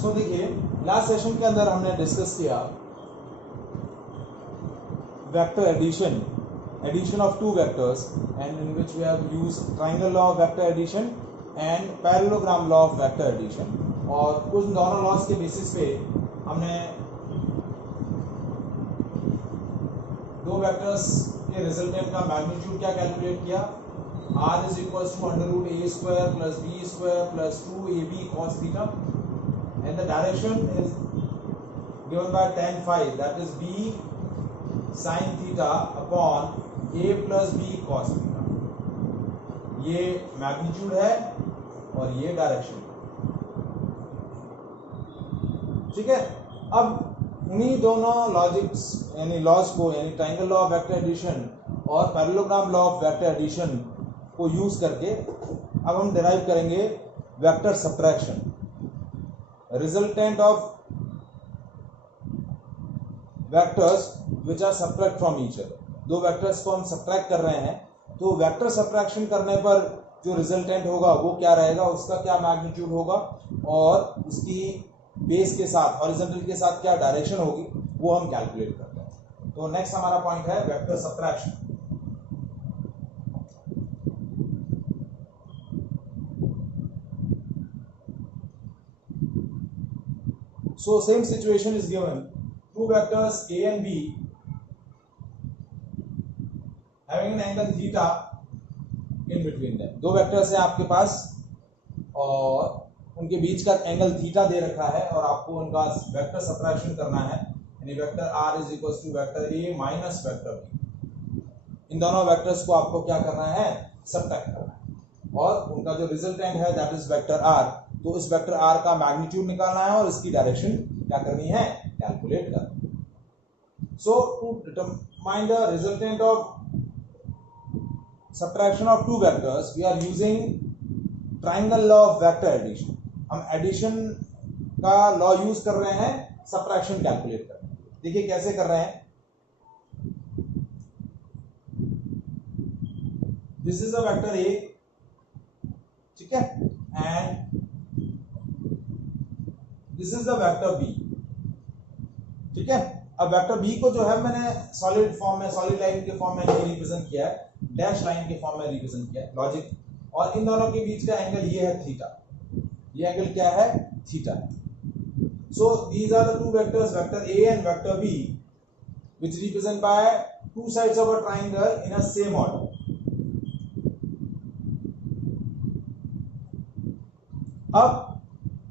सो देखिए last session के अंदर हमने डिस्कस किया vector addition of two vectors and in which we have used triangle law of vector addition and parallelogram law of vector addition. और कुछ दोनों laws के बेसिस पे हमने दो वेक्टर्स के रिजल्टेंट का मैग्नीट्यूड क्या कैलकुलेट किया, r is equals to under root a square plus b square plus 2ab cos theta and the direction is given by tan phi, that is b sin theta upon a plus b cos theta। ये magnitude है और ये direction, ठीक है। अब उन्हीं दोनों logics यानी लॉज को यानी triangle law of vector addition और parallelogram law of vector addition को यूज करके अब हम डिराइव करेंगे vector subtraction. Resultant of vectors which are subtract from each other, दो वेक्टर्स को हम सब्ट्रैक्ट कर रहे हैं तो वेक्टर सब्ट्रैक्शन करने पर जो रिजल्टेंट होगा वो क्या रहेगा, उसका क्या मैग्नीट्यूड होगा और उसकी बेस के साथ हॉरिजॉन्टल के साथ क्या डायरेक्शन होगी वो हम कैलकुलेट करते हैं। तो नेक्स्ट हमारा पॉइंट है vector subtraction. So same situation is given, two vectors a and b having an angle theta in between them। दो वेक्टर्स हैं आपके पास और उनके बीच का एंगल थीटा दे रखा है और आपको उनका वेक्टर सब्ट्रैक्शन करना है, यानी vector r is equals to vector a minus vector b। इन दोनों वेक्टर्स को आपको क्या करना है, सब्ट्रैक्ट करना है और उनका जो रिजल्टेंट है दैट इज वेक्टर r। तो इस वेक्टर r का मैग्नीट्यूड निकालना है और इसकी डायरेक्शन क्या करनी है, कैलकुलेट करनी है। So to determine the resultant of subtraction of two vectors we are using triangle law of vector addition. हम एडिशन का लॉ यूज कर रहे हैं सब्ट्रैक्शन कैलकुलेट करने। देखिए कैसे कर रहे हैं। This is a vector a, ठीक है, and this is the vector b, ठीक है। अब वेक्टर b को जो है मैंने सॉलिड फॉर्म में, सॉलिड लाइन के फॉर्म में रिप्रेजेंट किया है, डैश लाइन के फॉर्म में रिप्रेजेंट किया है, लॉजिक। और इन दोनों के बीच का एंगल ये है थीटा, ये एंगल क्या है, theta. So these are the two vectors, vector a and vector b which represent by two sides of a triangle in a same order। अब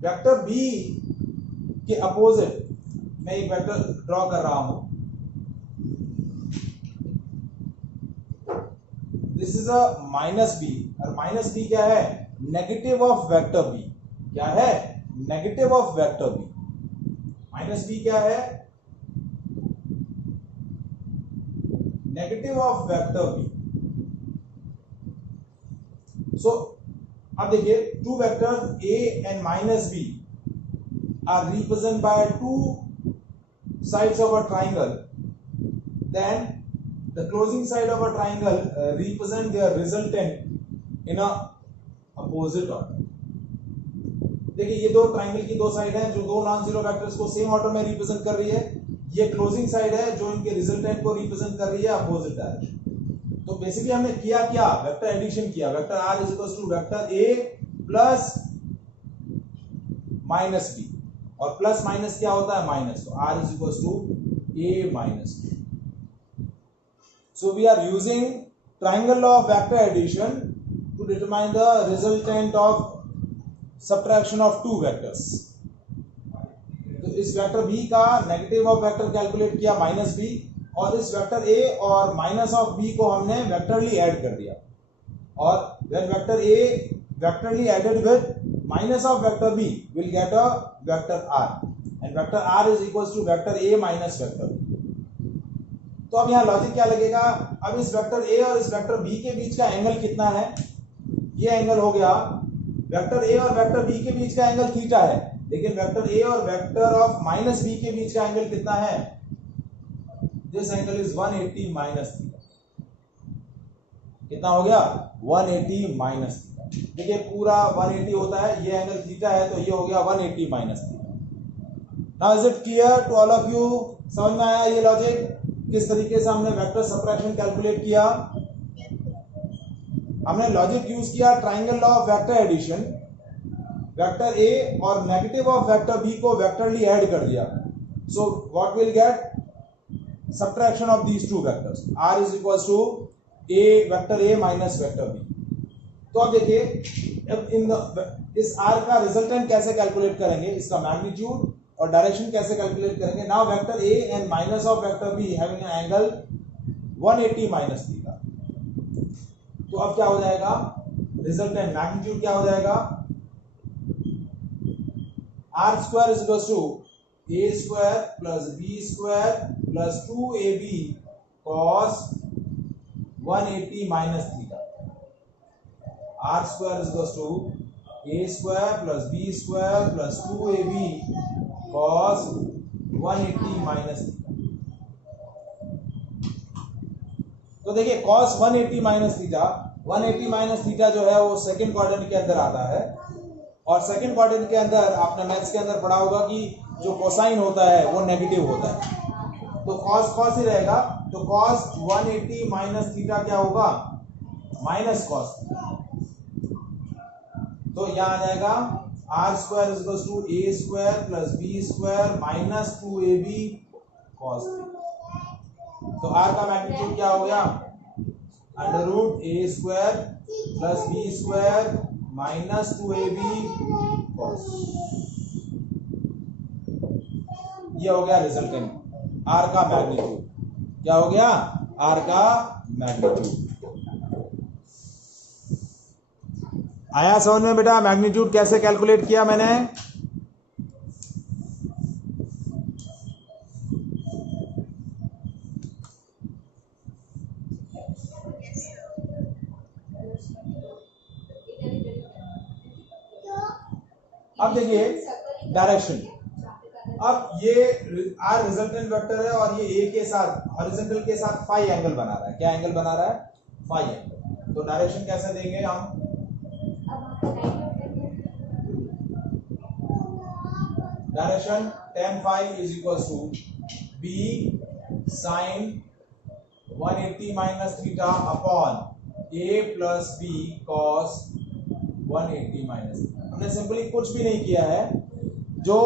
वेक्टर b के अपोजिट मैं एक वेक्टर ड्रॉ कर रहा हूं। This is a minus b और minus b क्या है, नेगेटिव ऑफ वेक्टर b। क्या है, negative of vector b। Minus b क्या है, नेगेटिव ऑफ वेक्टर b। सो अब देखिए two vectors a and minus b are represented by two sides of a triangle, then the closing side of a triangle represent their resultant in a opposite order। देखिए ये दो triangle की दो side है जो दो नॉन जीरो वेक्टर्स को same order में रिप्रेजेंट कर रही है। ये क्लोजिंग साइड है जो इनके रिजल्टेंट को रिप्रेजेंट कर रही है अपोजिट डायरेक्शन। तो बेसिकली हमने किया क्या, वेक्टर एडिशन किया। Vector r is equals to vector a plus minus b, और प्लस माइनस क्या होता है, माइनस। तो r is equals to a minus b। So we are using triangle law of vector addition to determine the resultant of subtraction of two vectors। तो इस vector b का negative of vector calculate किया minus b, और इस vector a और minus of b को हमने vectorly add कर दिया। और when vector a vectorly added with minus of vector b will get a vector r, and vector r is equals to vector a minus vector b। तो अब यहाँ logic क्या लगेगा, अब इस वेक्टर a और इस वेक्टर b के बीच का एंगल कितना है, ये एंगल हो गया। वेक्टर a और वेक्टर b के बीच का एंगल थीटा है, लेकिन वेक्टर a और वेक्टर ऑफ माइनस b के बीच का एंगल कितना है, this angle is 180 minus theta. कितना हो गया, 180 माइनस थीटा। देखिए पूरा 180 होता है, ये एंगल थीटा है तो ये हो गया 180 minus theta. Now is it clear to all of you? समझ में आया ये लॉजिक, किस तरीके से हमने वेक्टर सब्ट्रैक्शन कैलकुलेट किया? हमने लॉजिक यूज किया triangle law of vector addition, vector A और नेगेटिव ऑफ वेक्टर बी को वेक्टरली ऐड कर दिया। So what will get? Subtraction of these two vectors, r is equal to a vector a minus vector b। तो अब देखिए, अब इस r का रिजल्टेंट कैसे कैलकुलेट करेंगे, इसका मैग्नीट्यूड और डायरेक्शन कैसे कैलकुलेट करेंगे? Now vector a and minus of vector b having an angle 180 minus theta. तो अब क्या हो जाएगा? रिजल्टेंट मैग्नीट्यूड क्या हो जाएगा? r square is equal to a square plus b square plus 2ab cos 180 minus theta. r square is equal to a square plus b square plus 2ab cos 180 minus theta. तो देखिए cos 180 minus theta, 180 minus theta जो है वो second quadrant के अंदर आता है, और सेकंड क्वाड्रेंट के अंदर आपने मैथ्स के अंदर पढ़ा होगा कि जो कोसाइन होता है वो नेगेटिव होता है, तो cos cos ही रहेगा। तो cos 180 माइनस थीटा क्या होगा? Minus cos। तो यहां आ जाएगा r square is equal to a square plus b square minus 2ab cos। तो r का मैग्नीट्यूड क्या हो गया? Under root a square plus b square minus 2ab cos। ये हो गया रिजल्टेंट, r का मैग्नीट्यूड। क्या हो गया? r का मैग्नीट्यूड। आया समझ में बेटा मैग्नीट्यूड कैसे कैलकुलेट किया मैंने? अब देखिए डायरेक्शन, अब ये r रिजल्टेंट वेक्टर है और ये a के साथ हॉरिजॉन्टल के साथ फाई एंगल बना रहा है। क्या एंगल बना रहा है? Phi angle. तो डायरेक्शन कैसे देंगे हम? Direction tan phi is equal to b sin 180 minus theta upon a plus b cos 180 minus. हमने सिंपली कुछ भी नहीं किया है, जो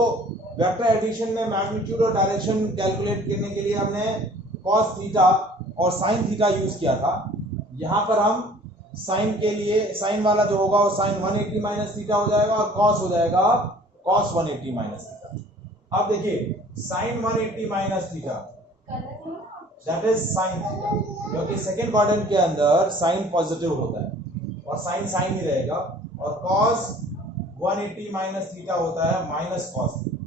वेक्टर एडिशन में मैग्नीट्यूड और डायरेक्शन कैलकुलेट करने के लिए हमने cos थीटा और sin थीटा यूज किया था, यहां पर हम sin के लिए sin वाला जो होगा वो sin 180 माइनस थीटा हो जाएगा और cos हो जाएगा cos 180 माइनस थीटा। अब देखिए sin 180 minus theta that is sin theta, क्योंकि सेकंड क्वाड्रेंट के अंदर sin पॉजिटिव होता है और sin sin ही रहेगा, और cos 180 माइनस थीटा होता है माइनस cos थीटा।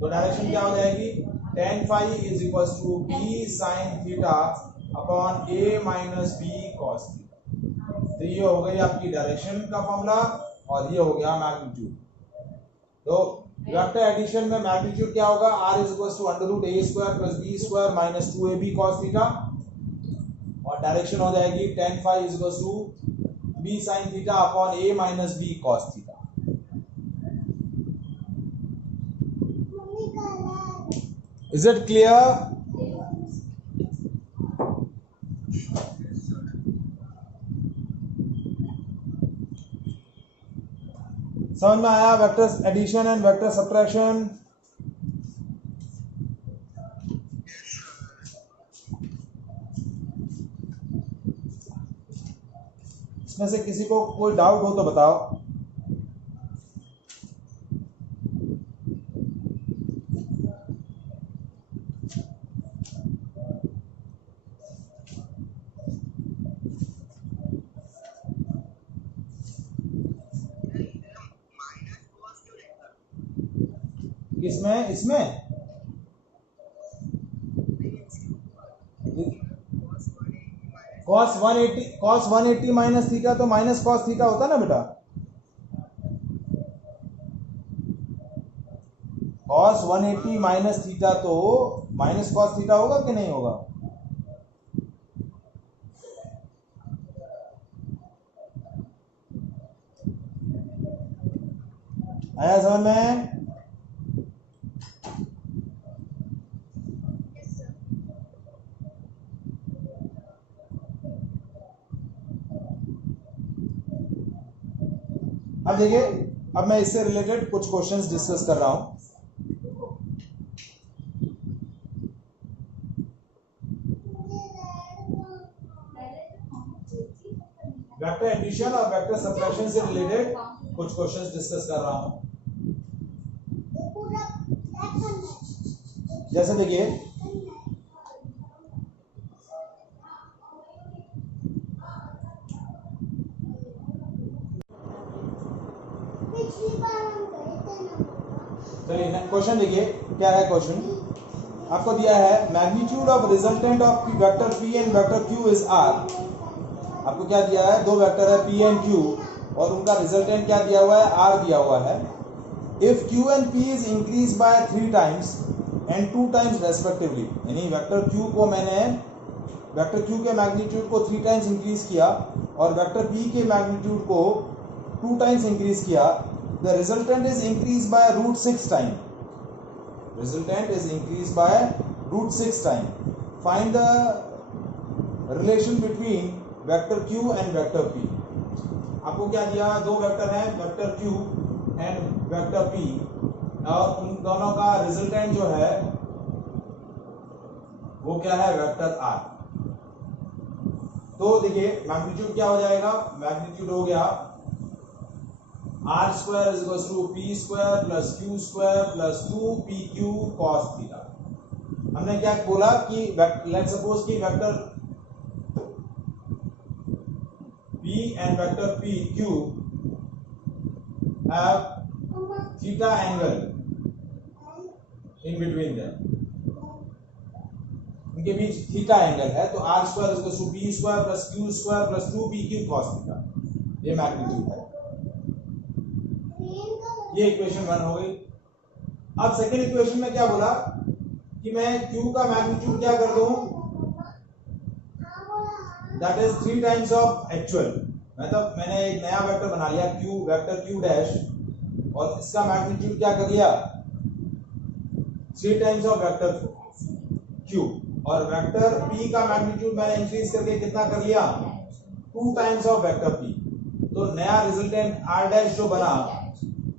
तो डायरेक्शन क्या हो जाएगी? tan phi is equal to b sin theta upon a minus b cos theta. तो ये हो गई आपकी डायरेक्शन का फॉर्मूला और ये हो गया मैग्नीट्यूड। तो वेक्टर एडिशन में मैग्नीट्यूड क्या होगा? r is equal to under root a square plus b square minus 2ab cos theta, और डायरेक्शन हो जाएगी tan phi is equal to b sin theta upon a minus b cos theta. Is it clear? समझ में आया vector addition and vector subtraction? इसमें से किसी को कोई डाउट हो तो बताओ। किसमें? इसमें cos 180 माइनस थीटा तो माइनस cos थीटा होता ना बेटा। cos 180 माइनस थीटा तो माइनस cos थीटा होगा कि नहीं होगा? आया समझ में? अब देखिए, अब मैं इससे रिलेटेड कुछ क्वेश्चंस डिस्कस कर रहा हूं। वेक्टर एडिशन और वेक्टर सब्ट्रैक्शन से रिलेटेड कुछ क्वेश्चंस डिस्कस कर रहा हूं। जैसे देखिए, चलिए क्वेश्चन देखिए क्या है। क्वेश्चन आपको दिया है, magnitude of resultant of vector P and vector Q is R. आपको क्या दिया है, दो वेक्टर है पी एंड क्यू और उनका रिजल्टेंट क्या दिया हुआ है, आर दिया हुआ है। If Q and P is increase by 3 times and 2 times respectively, यानी वेक्टर क्यू को मैंने वेक्टर क्यू के मैग्नीट्यूड को 3 टाइम्स इंक्रीज किया और वेक्टर पी के मैग्नीट्यूड को 2 टाइम्स इंक्रीज किया, the resultant is increase by √6 time. Resultant is increased by √6 time. Find the relation between vector q and vector p. आपको क्या दिया, दो वेक्टर हैं vector q and vector p और उन दोनों का रिजल्टेंट जो है वो क्या है, वेक्टर r। तो देखिए मैग्नीट्यूड क्या हो जाएगा, मैग्नीट्यूड हो गया r square is equals to p square plus q square plus 2pq cos theta। हमने क्या बोला कि लेट्स सपोज कि vector p and vector pq have theta angle in between them, उनके बीच थीटा एंगल है। तो r square is equals to p square plus q square plus 2pq cos theta, ये magnitude है। ये इक्वेशन 1 हो गई। अब सेकेंड इक्वेशन में क्या बोला कि मैं q का मैग्नीट्यूड क्या कर दूं, that is 3 times of actual. मतलब मैंने एक नया वेक्टर बना लिया q, वेक्टर q डैश, और इसका मैग्नीट्यूड क्या कर लिया, 3 टाइम्स ऑफ वेक्टर q, और वेक्टर p का मैग्नीट्यूड मैंने इंक्रीज करके कितना कर लिया, 2 टाइम्स ऑफ वेक्टर p। तो नया रिजल्टेंट r डैश जो बना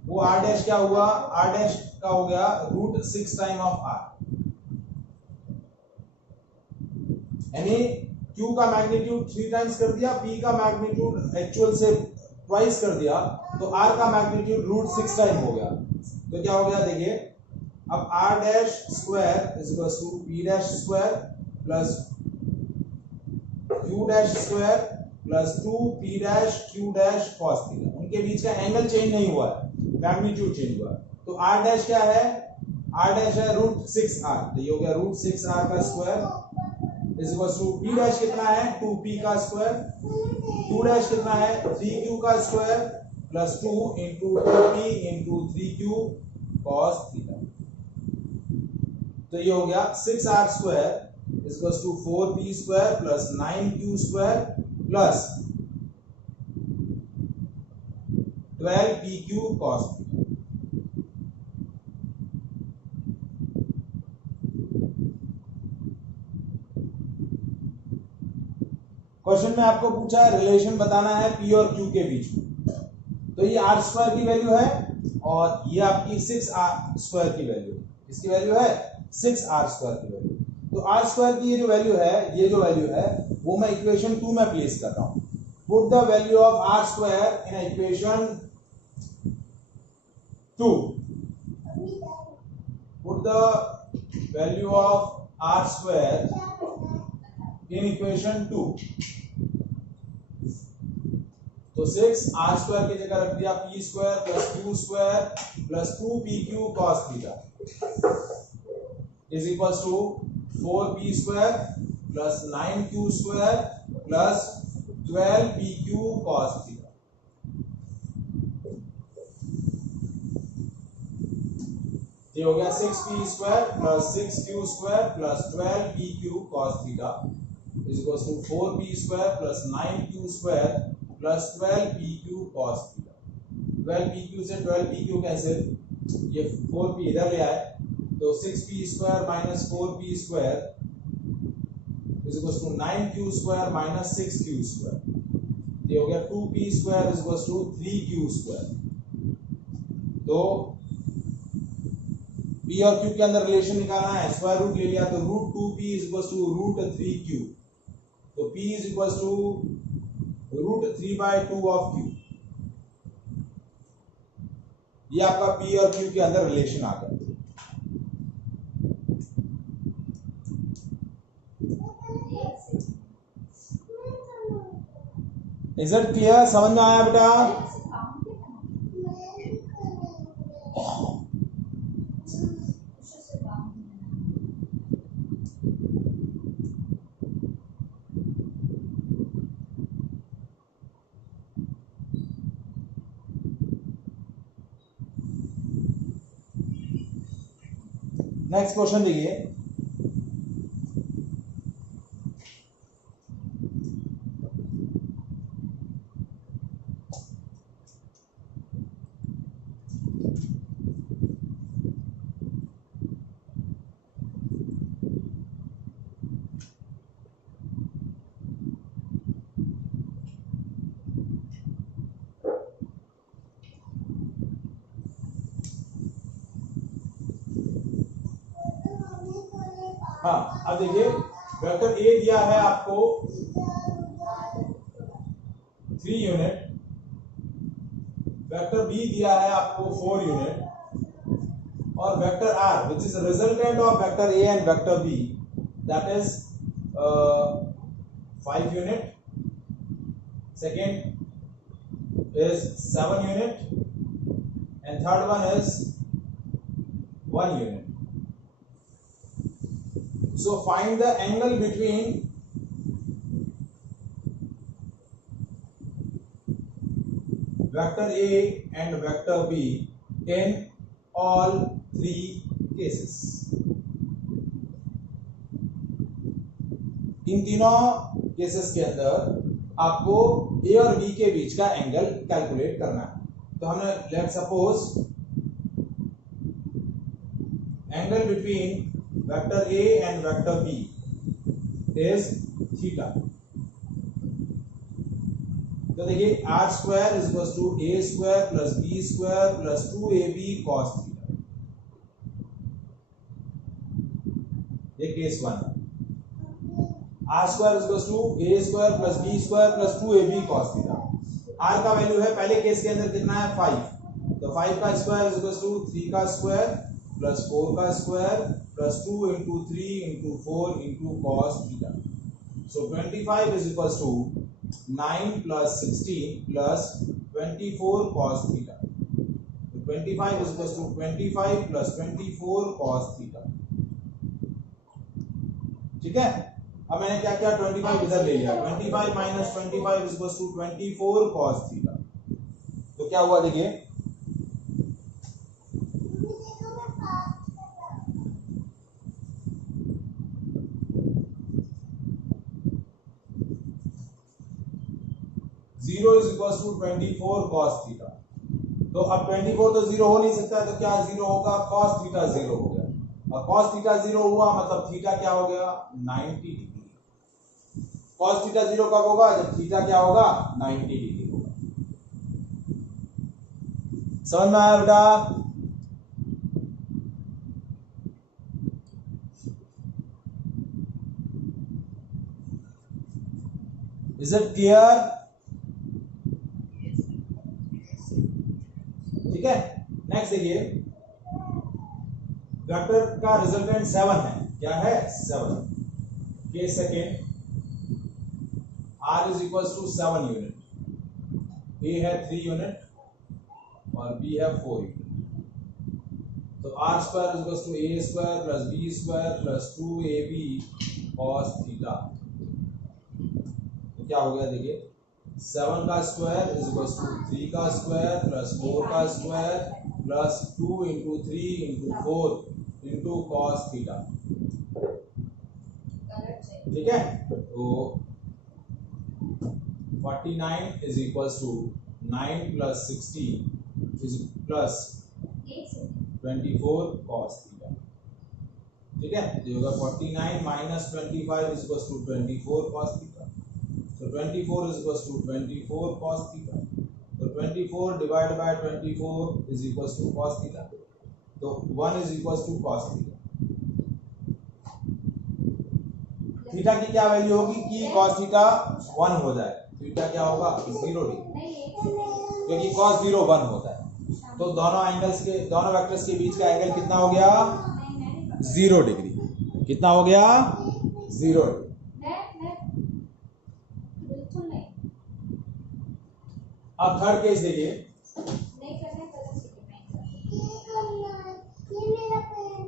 वो r डैश क्या हुआ, r डैश का हो गया √6 टाइम ऑफ r, यानी q का मैग्नीट्यूड 3 टाइम्स कर दिया, p का मैग्नीट्यूड एक्चुअल से ट्वाइस कर दिया, तो r का मैग्नीट्यूड √6 टाइम हो गया। तो क्या हो गया देखिए, अब r dash square is equal to p dash square plus q dash square plus 2p dash q dash cos theta. उनके बीच का एंगल चेंज नहीं हुआ है, मैग्नीट्यूड चेंज हुआ है। तो r डैश क्या है, r डैश है √6r, तो ये हो गया √6r का square is equal to p dash कितना है, 2p का स्क्वायर, q डैश कितना है, 3q का square plus 2 into 2p into 3q cos theta. तो ये हो गया 6r square is equal to 4p square plus 9q square plus 12pq cos theta. Question में आपको पूछा है रिलेशन बताना है p और q के बीच में। तो ये r स्क्वायर की वैल्यू है और ये आपकी 6r स्क्वायर की वैल्यू है। इसकी वैल्यू है 6r स्क्वायर की वैल्यू। तो r स्क्वायर की ये जो वैल्यू है, ये जो वैल्यू है वो मैं इक्वेशन 2 में प्लेस कर रहा हूं। Put the value of r square in equation 2। Put the value of r square in equation 2। तो 6r स्क्वायर की जगह रख दिया p square plus q square plus 2pq cos theta is equal to 4p square plus 9q square plus 12pq cos theta. ये हो गया 6p square plus 6q square plus 12pq cos theta is equal to 4p square plus 9q square plus 12pq cos theta. 12pq से 12pq cancel, ये 4p इधर ले आए, तो 6p square minus 4p square is equal to 9q square minus 6q square. ये हो गया 2p square is equal to 3q square. तो p और q के अंदर रिलेशन निकालना है, स्क्वायर रूट ले लिया तो root 2p is equal to root 3q। तो p is equal to root 3/2 of q। ये आपका p और q के अंदर रिलेशन आ गया। Is it clear? समझ में आया बेटा? नेक्स्ट क्वेश्चन देखिए। हाँ, अब देखिए वेक्टर ए दिया है आपको 3 यूनिट, वेक्टर बी दिया है आपको 4 यूनिट, और vector R which is resultant of vector A and vector B that is 5 unit, second is 7 unit, and third one is 1 unit. So find the angle between vector A and vector B in all 3 cases. इन तीनों cases के अंदर आपको ए और B के बीच का angle calculate करना है। तो हमने let suppose angle between vector A and vector B is theta. तो देखिए R square is equal to A square plus B square plus 2ab cos theta. ये केस 1 है। R square is equal to A square plus B square plus 2ab cos theta. R का value है पहले case के अंदर कितना है 5, तो 5 का स्क्वायर इज इक्वल टू 3 का स्क्वायर प्लस 4 का square plus 2 into 3 into 4 into cos theta. So 25 is equals to 9 plus 16 plus 24 cos theta. So 25 is equals to 25 plus 24 cos theta. ठीक है? अब मैंने क्या किया 25 इधर ले लिया, 25 minus 25 is equals to 24 cos theta. तो क्या हुआ देखिए, zero is equal to 24 cos theta. तो अब 24 तो जीरो हो नहीं सकता है, तो क्या जीरो होगा, cos थीटा जीरो हो गया, और cos थीटा जीरो हुआ मतलब थीटा क्या हो गया 90 डिग्री। cos थीटा जीरो कब होगा, जब थीटा क्या होगा 90 डिग्री होगा। समझ में आया बेटा? Is it clear? ठीक है। नेक्स्ट देखिए, वेक्टर का रिजल्टेंट 7 है, क्या है 7। Case second R is equal to 7 unit, A है 3 यूनिट और बी है 4 यूनिट। तो R square is equal to A square plus B square plus 2ab cos theta. तो क्या हो गया देखिए, 7 का स्क्वायर इज इक्वल टू 3 का स्क्वायर प्लस 4 का square plus 2 into 3 into 4 into cos theta. ठीक है, तो 49 is equal to 9 plus 16 is plus 24 cos theta. ठीक है, तो होगा 49 minus 25 is equal to 24 cos theta. तो 24 is equals to 24 cos theta. तो 24 divided by 24 is equals to cos theta. तो 1 is equals to cos theta. Theta की क्या value होगी कि cos थीटा 1 हो जाए, थीटा क्या होगा 0 डिग्री, क्योंकि cos 0 1 होता है। तो दोनों वेक्टर्स के बीच का एंगल कितना हो गया 0 डिग्री। कितना हो गया 0 डिग्री। अब थर्ड केस देखिए,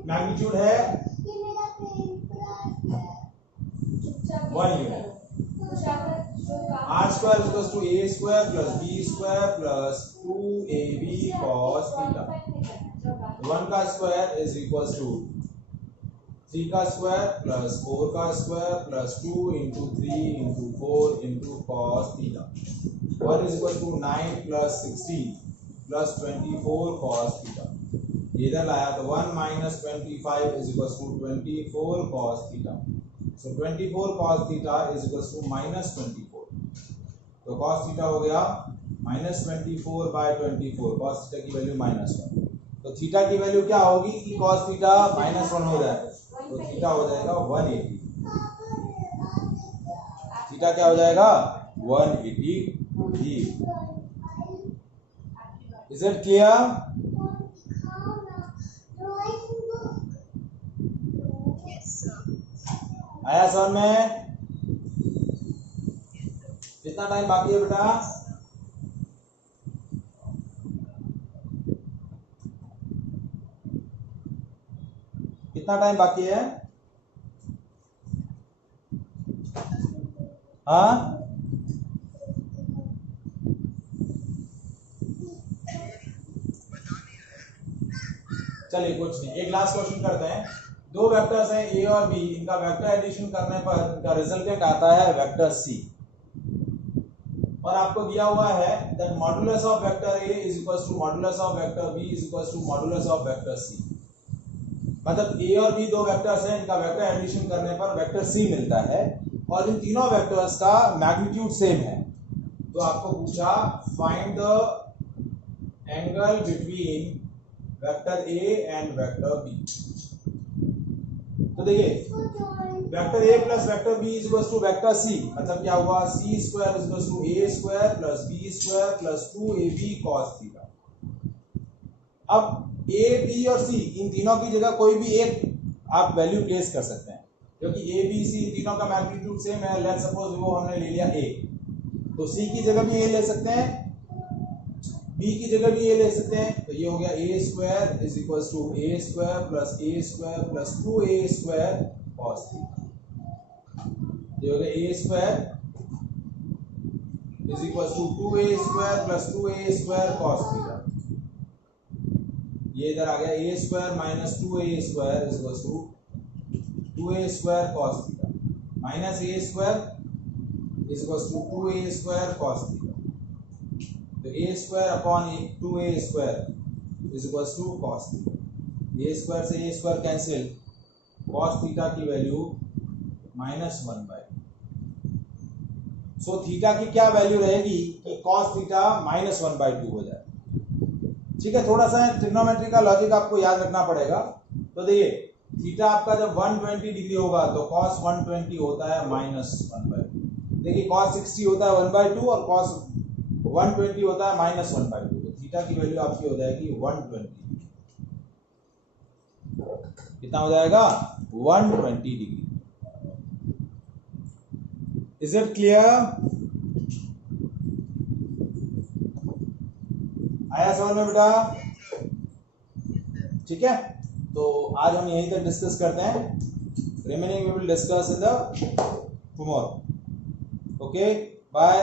मैग्नीट्यूड है 1 unit. r square is equals to a square plus b square plus 2ab cos theta। 1 का स्क्वायर is equals to 3 का स्क्वायर प्लस 4 का square plus 2 into 3 into 4 into cos theta। 1 is equals to 9 plus 16 plus 24 cos theta। इधर लाया तो 1 minus 25 is equals to 24 cos theta। So 24 cos theta is equals to minus 24। तो cos theta हो गया minus 24 by 24। cos theta की value -1। तो theta की value क्या होगी कि cos theta -1 हो जाए, तो थीटा हो जाएगा 180। थीटा क्या हो जाएगा 180 डिग्री। Is it clear? आया समझ में? कितना टाइम बाकी है बेटा? कितना टाइम बाकी है? हाँ, चलिए कुछ नहीं, एक लास्ट क्वेश्चन करते हैं। दो वेक्टर्स हैं ए और बी, इनका वेक्टर एडिशन करने पर इनका रिजल्टेंट आता है वेक्टर सी। और आपको दिया हुआ है that modulus of vector A is equals to modulus of vector B is equals to modulus of vector C. मतलब ए और बी दो वेक्टर्स हैं, इनका वेक्टर एडिशन करने पर वेक्टर सी मिलता है और इन तीनों वेक्टर्स का मैग्नीट्यूड सेम है। तो आपको पूछा find the angle between vector A and vector B. तो देखिए vector A plus vector B is equals to vector C, मतलब क्या हुआ C square is equals to A square plus B square plus 2ab cos theta. अब A B और सी इन तीनों की जगह कोई भी एक आप वैल्यू प्लेस कर सकते हैं, क्योंकि ए बी सी इन तीनों का मैग्नीट्यूड सेम है। लेट्स सपोज वो हमने ले लिया ए, तो सी की जगह भी ए ले सकते हैं, बी की जगह भी ए ले सकते हैं। तो ये हो गया A square is equals to A square plus 2a square cos theta. ये हो गया A square is equals to 2a square plus 2a square cos theta. ये इधर आ गया A square minus 2a square is equals to 2a square cos theta minus A square is equals to 2a square cos theta. तो a square upon 2a square is equals to cos theta. a square से a square cancel, cos theta की value -1/2। So theta की क्या value रहेगी कि cos theta -1/2 हो जाए। ठीक है, थोड़ा सा ट्रिग्नोमेट्री का लॉजिक आपको याद रखना पड़ेगा। तो देखिए थीटा आपका जब 120 डिग्री होगा तो cos 120 होता है -1/2। देखिए cos 60 होता है 1/2 और cos 120 होता है -1/2। तो थीटा की वैल्यू आपकी हो जाएगी 120। कितना हो जाएगा 120 डिग्री। Is it clear? आया समझ में बेटा? ठीक है, तो आज हम यहीं तक डिस्कस करते हैं। Remaining we will discuss in the tomorrow. Okay, bye.